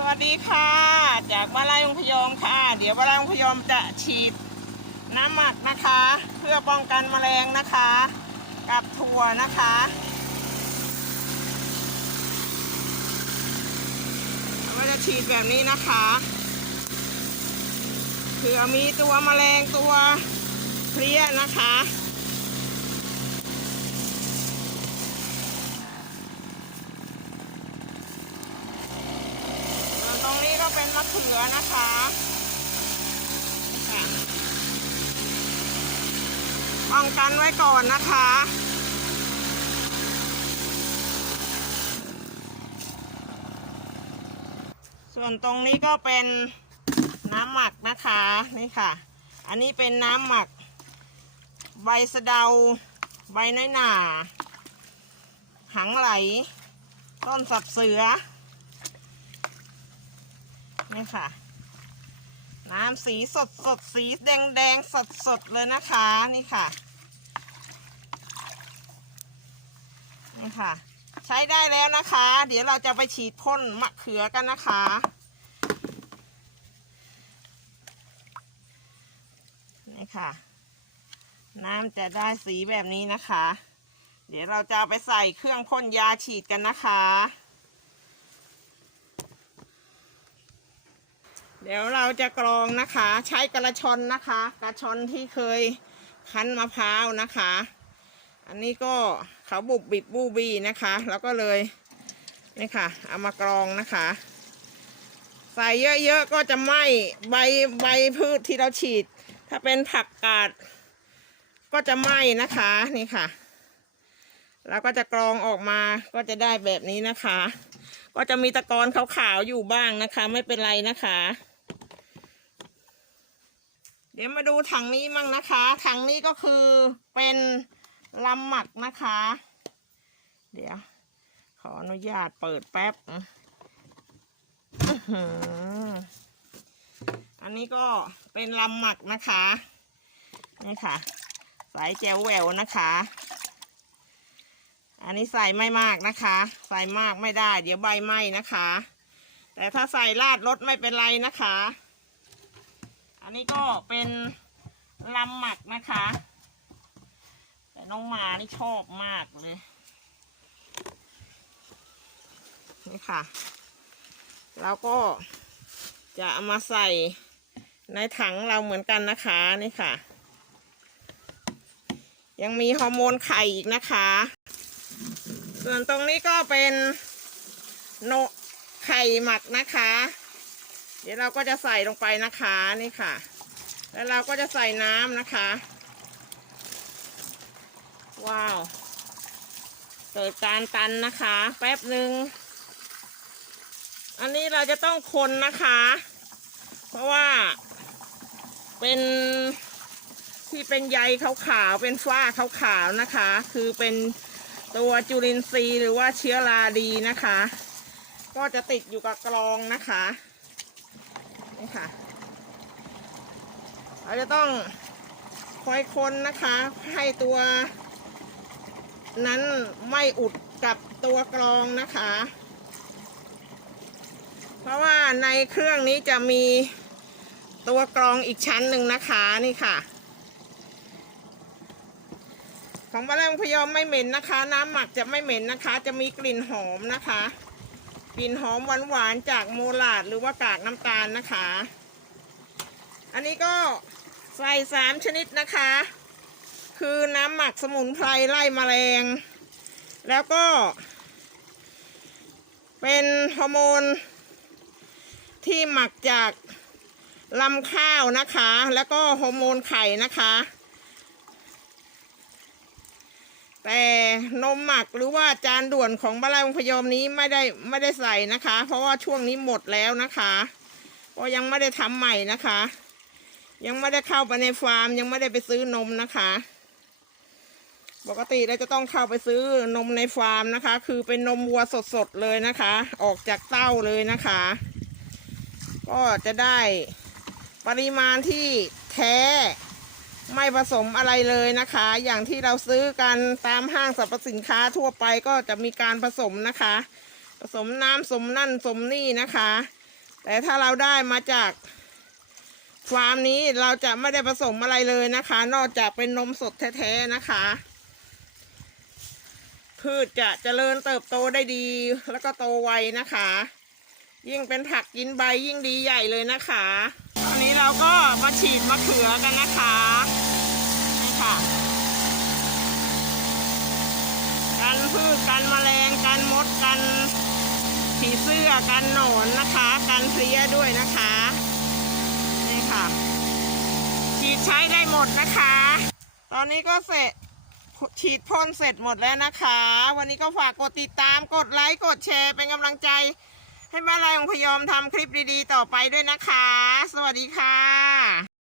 สวัสดีค่ะ จากบ้านไร่องพยอมค่ะ เดี๋ยวบ้านไร่องพยอมจะฉีดน้ำหมักนะคะ เพื่อป้องกันแมลงนะคะ กับถั่วนะคะเราจะฉีดแบบนี้นะคะเผื่อมีตัวแมลงตัวเพลี้ยนะคะ ส่วนตรงนี้ก็ เขือนะคะป้องกันไว้ก่อนนะคะ ส่วนตรงนี้ก็เป็นน้ำหมักนะคะนี่ค่ะ อันนี้เป็นน้ำหมัก ใบสะเดา ใบน้อยหนาหังไหล ต้นสับเสือ นี่ค่ะ น้ำสีสดสดสีแดงแดงสดสดเลยนะคะนี่ค่ะ นี่ค่ะ ใช้ได้แล้วนะคะ เดี๋ยวเราจะไปฉีดพ่นมะเขือกันนะคะนี่ค่ะ น้ำจะได้สีแบบนี้นะคะ เดี๋ยวเราจะเอาไปใส่เครื่องพ่นยาฉีดกันนะคะ เดี๋ยวเราจะกรองนะคะ ใช้กระชอนนะคะ กระชอนที่เคยคั้นมะพร้าวนะคะ อันนี้ก็เขาบุบบิบบูบีนะคะ แล้วก็เลยนี่ค่ะ เอามากรองนะคะ ใส่เยอะๆก็จะไหม้ใบใบพืชที่เราฉีด ถ้าเป็นผักกาดก็จะไหม้นะคะนี่ค่ะ แล้วก็จะกรองออกมาก็จะได้แบบนี้นะคะ ก็จะมีตะกอนขาวๆอยู่บ้างนะคะ ไม่เป็นไรนะคะ เดี๋ยวมาดูถังนี้มั่งนะคะ ถังนี้ก็คือเป็นลำหมักนะคะ เดี๋ยว ขออนุญาตเปิดแป๊บอือฮืออันนี้ก็เป็นลำหมักนะคะ นี่ค่ะ สายแจวแหววนะคะ อันนี้ใส่ไม่มากนะคะ ใส่มากไม่ได้ เดี๋ยวใบไหม้นะคะ แต่ถ้าใส่ลาดรถไม่เป็นไรนะคะ อันนี้ก็เป็นลำหมักนะคะ แต่น้องหมานี่ชอบมากเลย นี่ค่ะ แล้วก็จะเอามาใส่ในถังเราเหมือนกันนะคะนี่ค่ะ ยังมีฮอร์โมนไข่อีกนะคะ ส่วนตรงนี้ก็เป็นโนไข่หมักนะคะ เดี๋ยวเราก็จะใส่ลงไปนะคะนี่ค่ะ แล้วเราก็จะใส่น้ำนะคะ ว้าวเกิดการตันนะคะ แป๊บหนึ่งอันนี้เราจะต้องคนนะคะ เพราะว่าเป็นที่เป็นใยขาวๆเป็นฝ้าขาวๆนะคะ คือเป็นตัวจุลินทรีย์หรือว่าเชื้อราดีนะคะ ก็จะติดอยู่กับกรองนะคะ นี่ค่ะ เราจะต้องคอยคนนะคะ ให้ตัว นั้นไม่อุดกับตัวกรองนะคะ เพราะว่าในเครื่องนี้จะมีตัวกรองอีกชั้นหนึ่งนะคะนี่ค่ะ ของบ้านแรงพยอมไม่เหม็นนะคะ น้ำหมักจะไม่เหม็นนะคะ จะมีกลิ่นหอมนะคะ กลิ่นหอมหวานๆจากโมลาดหรือว่ากากน้ำตาลนะคะ อันนี้ก็ใส่สามชนิดนะคะ คือน้ำหมักสมุนไพรไล่แมลง แล้วก็ เป็นฮอร์โมน ที่หมักจากลำข้าวนะคะ แล้วก็ฮอร์โมนไข่นะคะ แต่ นมหมักหรือว่าจานด่วนของบ้านไร่วงพยอมนี้ไม่ได้ไม่ได้ใส่นะคะ เพราะว่าช่วงนี้หมดแล้วนะคะก็ยังไม่ได้ทำใหม่นะคะ ยังไม่ได้เข้าไปในฟาร์ม ยังไม่ได้ไปซื้อนมนะคะ ปกติเราจะต้องเข้าไปซื้อนมในฟาร์มนะคะ คือเป็นนมวัวสดๆเลยนะคะ ออกจากเต้าเลยนะคะ ก็จะได้ปริมาณที่แท้ ไม่ผสมอะไรเลยนะคะ อย่างที่เราซื้อกันตามห้างสรรพสินค้าทั่วไปก็จะมีการผสมนะคะ ผสมน้ำสมนั่นสมนี่นะคะ แต่ถ้าเราได้มาจากฟาร์มนี้เราจะไม่ได้ผสมอะไรเลยนะคะ นอกจากเป็นนมสดแท้ๆนะคะ พืชจะเจริญเติบโตได้ดี แล้วก็โตไวนะคะ ยิ่งเป็นผักกินใบยิ่งดีใหญ่เลยนะคะ ตอนนี้เราก็มาฉีดมะเขือกันนะคะนี่ค่ะกันพืชกันแมลงกันมดกันผีเสื้อกันหนอนนะคะกันเพลี้ยด้วยนะคะนี่ค่ะ ฉีดใช้ได้หมดนะคะ ตอนนี้ก็เสร็จฉีดพ่นเสร็จหมดแล้วนะคะ วันนี้ก็ฝากกดติดตามกดไลค์กดแชร์เป็นกำลังใจ ให้แม่ลายองพยอมทำคลิปดีๆ ต่อไปด้วยนะคะ สวัสดีค่ะ